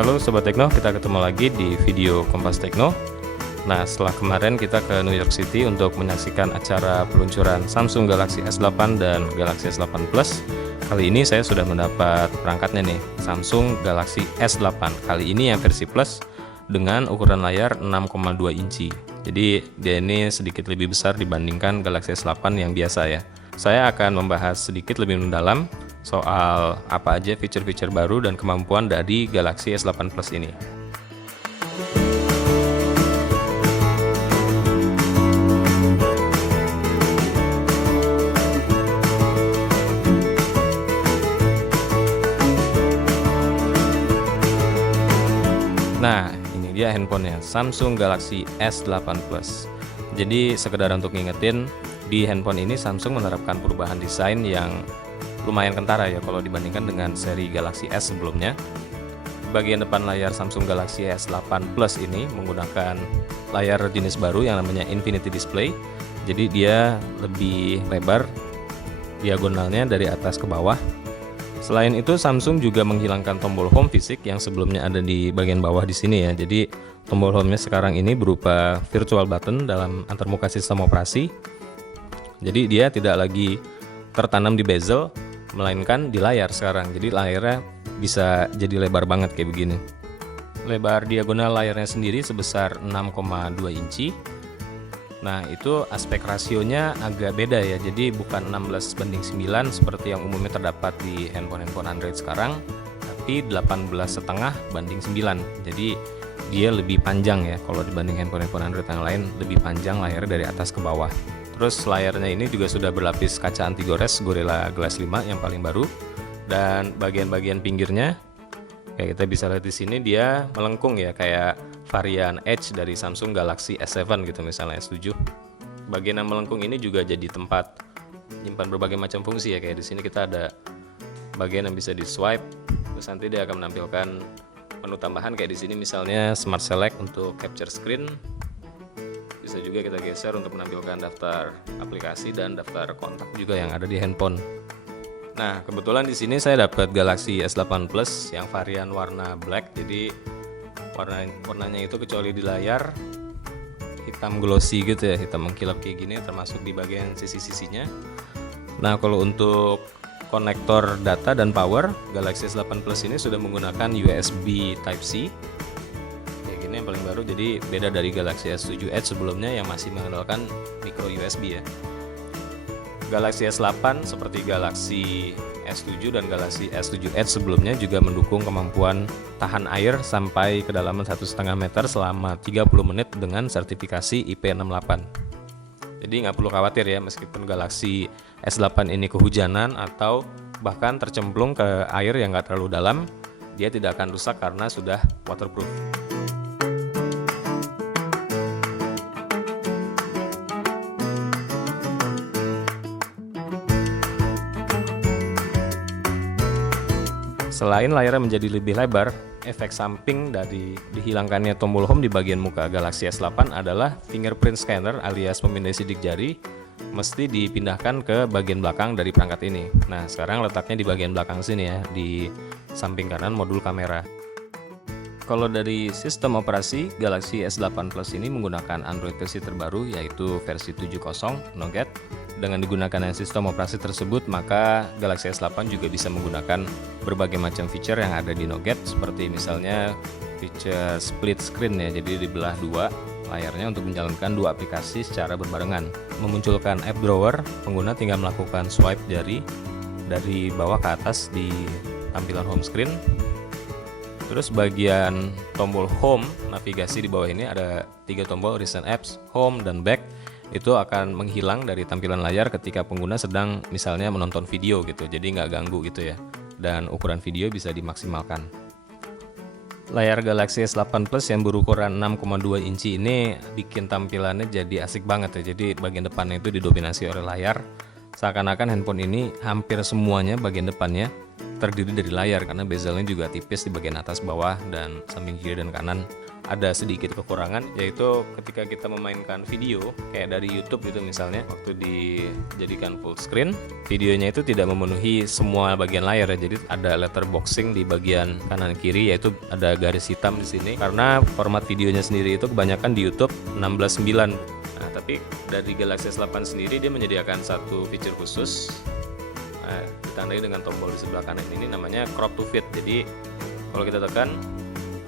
Halo Sobat Tekno, kita ketemu lagi di video Kompas Tekno. Nah, setelah kemarin kita ke New York City untuk menyaksikan acara peluncuran Samsung Galaxy S8 dan Galaxy S8 Plus, kali ini saya sudah mendapat perangkatnya nih, Samsung Galaxy S8. Kali ini yang versi Plus dengan ukuran layar 6,2 inci. Jadi dia ini sedikit lebih besar dibandingkan Galaxy S8 yang biasa ya. Saya akan membahas sedikit lebih mendalam soal apa aja fitur-fitur baru dan kemampuan dari Galaxy S8 Plus ini. Nah, ini dia handphonenya, Samsung Galaxy S8 Plus. Jadi sekedar untuk ngingetin, di handphone ini Samsung menerapkan perubahan desain yang lumayan kentara ya kalau dibandingkan dengan seri Galaxy S sebelumnya. Bagian depan layar Samsung Galaxy S8 Plus ini menggunakan layar jenis baru yang namanya Infinity Display. Jadi dia lebih lebar diagonalnya dari atas ke bawah. Selain itu, Samsung juga menghilangkan tombol home fisik yang sebelumnya ada di bagian bawah di sini ya. Jadi tombol home-nya sekarang ini berupa virtual button dalam antarmuka sistem operasi. Jadi dia tidak lagi tertanam di bezel, melainkan di layar sekarang. Jadi layarnya bisa jadi lebar banget kayak begini. Lebar diagonal layarnya sendiri sebesar 6,2 inci. Nah, itu aspek rasionya agak beda ya. Jadi bukan 16:9 seperti yang umumnya terdapat di handphone Android sekarang, tapi 18,5:9. Jadi dia lebih panjang ya kalau dibanding handphone Android yang lain, lebih panjang layarnya dari atas ke bawah. Terus layarnya ini juga sudah berlapis kaca anti gores Gorilla Glass 5 yang paling baru, dan bagian-bagian pinggirnya kayak kita bisa lihat di sini dia melengkung ya, kayak varian Edge dari Samsung Galaxy S7 gitu misalnya S7. Bagian yang melengkung ini juga jadi tempat menyimpan berbagai macam fungsi ya, kayak di sini kita ada bagian yang bisa di swipe, terus nanti dia akan menampilkan menu tambahan kayak di sini misalnya Smart Select untuk capture screen. Bisa juga kita geser untuk menampilkan daftar aplikasi dan daftar kontak juga yang ada di handphone. Nah, kebetulan di sini saya dapat Galaxy S8 Plus yang varian warna black. Jadi warnanya itu kecuali di layar hitam glossy gitu ya, hitam mengkilap kayak gini, termasuk di bagian sisi-sisinya. Nah, kalau untuk konektor data dan power, Galaxy S8 Plus ini sudah menggunakan USB Type-C. Ini yang paling baru, jadi beda dari Galaxy S7 Edge sebelumnya yang masih mengandalkan micro USB ya. Galaxy S8 seperti Galaxy S7 dan Galaxy S7 Edge sebelumnya juga mendukung kemampuan tahan air sampai kedalaman 1,5 meter selama 30 menit dengan sertifikasi IP68. Jadi nggak perlu khawatir ya, meskipun Galaxy S8 ini kehujanan atau bahkan tercemplung ke air yang nggak terlalu dalam, dia tidak akan rusak karena sudah waterproof. Selain layarnya menjadi lebih lebar, efek samping dari dihilangkannya tombol home di bagian muka Galaxy S8 adalah fingerprint scanner alias pemindai sidik jari mesti dipindahkan ke bagian belakang dari perangkat ini. Nah, sekarang letaknya di bagian belakang sini ya, di samping kanan modul kamera. Kalau dari sistem operasi, Galaxy S8 Plus ini menggunakan Android versi terbaru yaitu versi 7.0 Nougat. Dengan digunakannya sistem operasi tersebut, maka Galaxy S8 juga bisa menggunakan berbagai macam fitur yang ada di Nougat, seperti misalnya fitur split screen ya, jadi dibelah dua layarnya untuk menjalankan dua aplikasi secara berbarengan. Memunculkan app drawer, pengguna tinggal melakukan swipe jari dari bawah ke atas di tampilan home screen. Terus bagian tombol home navigasi di bawah ini ada 3 tombol, recent apps, home, dan back. Itu akan menghilang dari tampilan layar ketika pengguna sedang misalnya menonton video gitu, jadi nggak ganggu gitu ya, dan ukuran video bisa dimaksimalkan. Layar Galaxy S8 Plus yang berukuran 6,2 inci ini bikin tampilannya jadi asik banget ya. Jadi bagian depannya itu didominasi oleh layar, seakan-akan handphone ini hampir semuanya bagian depannya terdiri dari layar karena bezelnya juga tipis di bagian atas, bawah, dan samping kiri dan kanan. Ada sedikit kekurangan, yaitu ketika kita memainkan video kayak dari YouTube gitu misalnya, waktu dijadikan full screen, videonya itu tidak memenuhi semua bagian layar ya. Jadi ada letterboxing di bagian kanan kiri, yaitu ada garis hitam di sini karena format videonya sendiri itu kebanyakan di YouTube 16:9. Nah, tapi dari Galaxy S8 sendiri dia menyediakan satu fitur khusus, ditandai dengan tombol di sebelah kanan ini, namanya crop to fit. Jadi kalau kita tekan,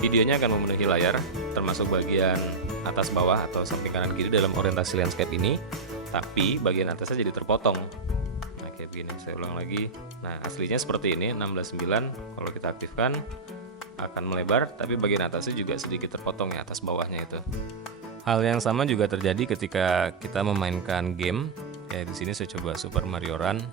videonya akan memenuhi layar termasuk bagian atas, bawah, atau samping kanan kiri dalam orientasi landscape ini, tapi bagian atasnya jadi terpotong. Nah, kayak begini, saya ulang lagi. Nah, aslinya seperti ini 16:9. Kalau kita aktifkan akan melebar, tapi bagian atasnya juga sedikit terpotong ya, atas bawahnya itu. Hal yang sama juga terjadi ketika kita memainkan game. Ya, di sini saya coba Super Mario Run.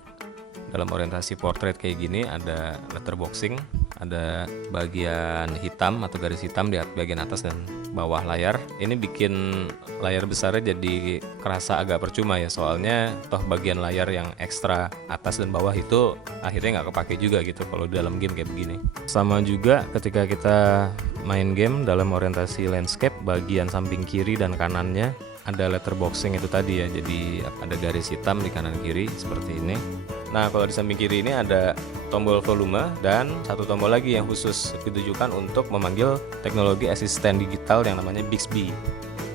Dalam orientasi portrait kayak gini ada letterboxing, ada bagian hitam atau garis hitam di bagian atas dan bawah layar. Ini bikin layar besarnya jadi kerasa agak percuma ya, soalnya toh bagian layar yang ekstra atas dan bawah itu akhirnya nggak kepake juga gitu kalau di dalam game kayak begini. Sama juga ketika kita main game dalam orientasi landscape, bagian samping kiri dan kanannya ada letterboxing itu tadi ya, jadi ada garis hitam di kanan kiri seperti ini. Nah, kalau di samping kiri ini ada tombol volume dan satu tombol lagi yang khusus ditujukan untuk memanggil teknologi asisten digital yang namanya Bixby.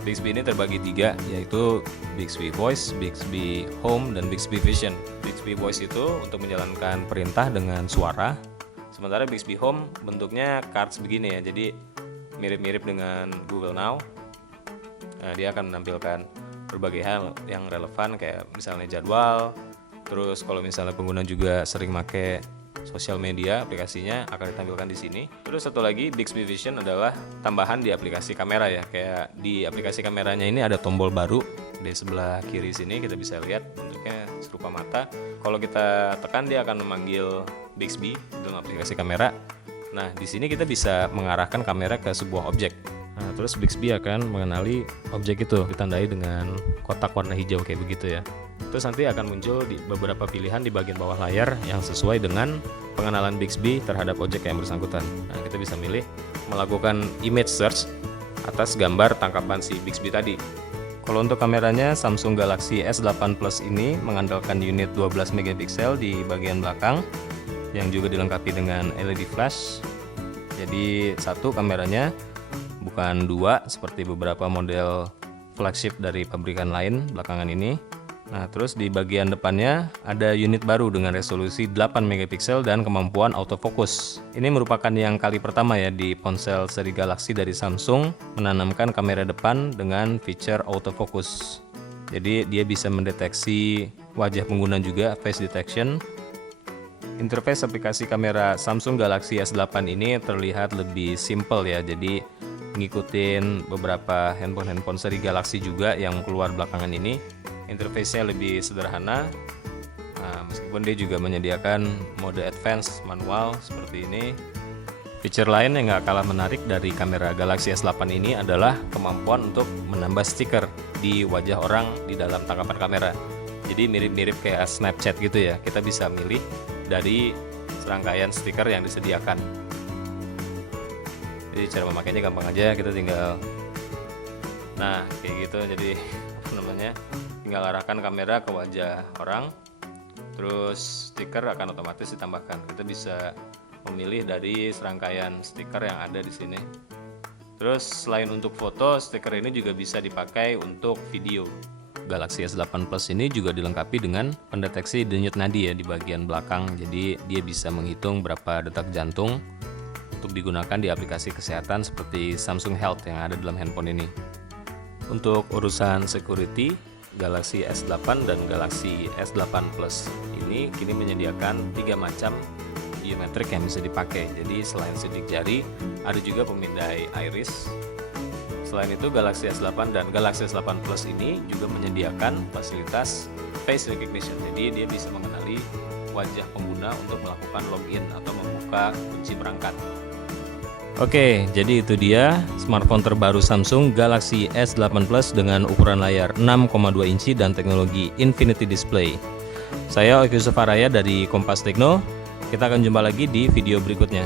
Bixby ini terbagi 3, yaitu Bixby Voice, Bixby Home, dan Bixby Vision. Bixby Voice itu untuk menjalankan perintah dengan suara, sementara Bixby Home bentuknya cards begini ya, jadi mirip-mirip dengan Google Now. Nah, dia akan menampilkan berbagai hal yang relevan kayak misalnya jadwal. Terus kalau misalnya pengguna juga sering pakai sosial media, aplikasinya akan ditampilkan di sini. Terus satu lagi Bixby Vision adalah tambahan di aplikasi kamera ya. Kayak di aplikasi kameranya ini ada tombol baru di sebelah kiri sini, kita bisa lihat bentuknya serupa mata. Kalau kita tekan dia akan memanggil Bixby dalam aplikasi kamera. Nah, di sini kita bisa mengarahkan kamera ke sebuah objek. Nah, terus Bixby akan mengenali objek itu, ditandai dengan kotak warna hijau kayak begitu ya. Terus nanti akan muncul di beberapa pilihan di bagian bawah layar yang sesuai dengan pengenalan Bixby terhadap objek yang bersangkutan. Nah, kita bisa milih melakukan image search atas gambar tangkapan si Bixby tadi. Kalau untuk kameranya, Samsung Galaxy S8 Plus ini mengandalkan unit 12 megapiksel di bagian belakang yang juga dilengkapi dengan LED flash. Jadi satu kameranya, bukan 2 seperti beberapa model flagship dari pabrikan lain belakangan ini. Nah, terus di bagian depannya ada unit baru dengan resolusi 8 megapiksel dan kemampuan autofocus. Ini merupakan yang kali pertama ya di ponsel seri Galaxy dari Samsung menanamkan kamera depan dengan fitur autofocus. Jadi dia bisa mendeteksi wajah pengguna juga, face detection. Interface aplikasi kamera Samsung Galaxy S8 ini terlihat lebih simple ya, jadi ngikutin beberapa handphone seri Galaxy juga yang keluar belakangan ini. Interface-nya lebih sederhana, meskipun dia juga menyediakan mode advance manual seperti ini. Fitur lain yang gak kalah menarik dari kamera Galaxy S8 ini adalah kemampuan untuk menambah stiker di wajah orang di dalam tangkapan kamera. Jadi mirip-mirip kayak Snapchat gitu ya, kita bisa milih dari serangkaian stiker yang disediakan. Jadi cara memakainya gampang aja, kita tinggal kayak gitu. Jadi tinggal arahkan kamera ke wajah orang, terus stiker akan otomatis ditambahkan. Kita bisa memilih dari serangkaian stiker yang ada di sini. Terus selain untuk foto, stiker ini juga bisa dipakai untuk video. Galaxy S8 Plus ini juga dilengkapi dengan pendeteksi denyut nadi ya di bagian belakang. Jadi dia bisa menghitung berapa detak jantung untuk digunakan di aplikasi kesehatan seperti Samsung Health yang ada dalam handphone ini. Untuk urusan security, Galaxy S8 dan Galaxy S8 Plus ini kini menyediakan 3 macam biometrik yang bisa dipakai. Jadi selain sidik jari, ada juga pemindai iris. Selain itu, Galaxy S8 dan Galaxy S8 Plus ini juga menyediakan fasilitas face recognition. Jadi dia bisa mengenali wajah pengguna untuk melakukan login atau membuka kunci perangkat. Oke, jadi itu dia smartphone terbaru Samsung Galaxy S8 Plus dengan ukuran layar 6,2 inci dan teknologi Infinity Display. Saya Oki Yusuf Araya dari Kompas Tekno. Kita akan jumpa lagi di video berikutnya.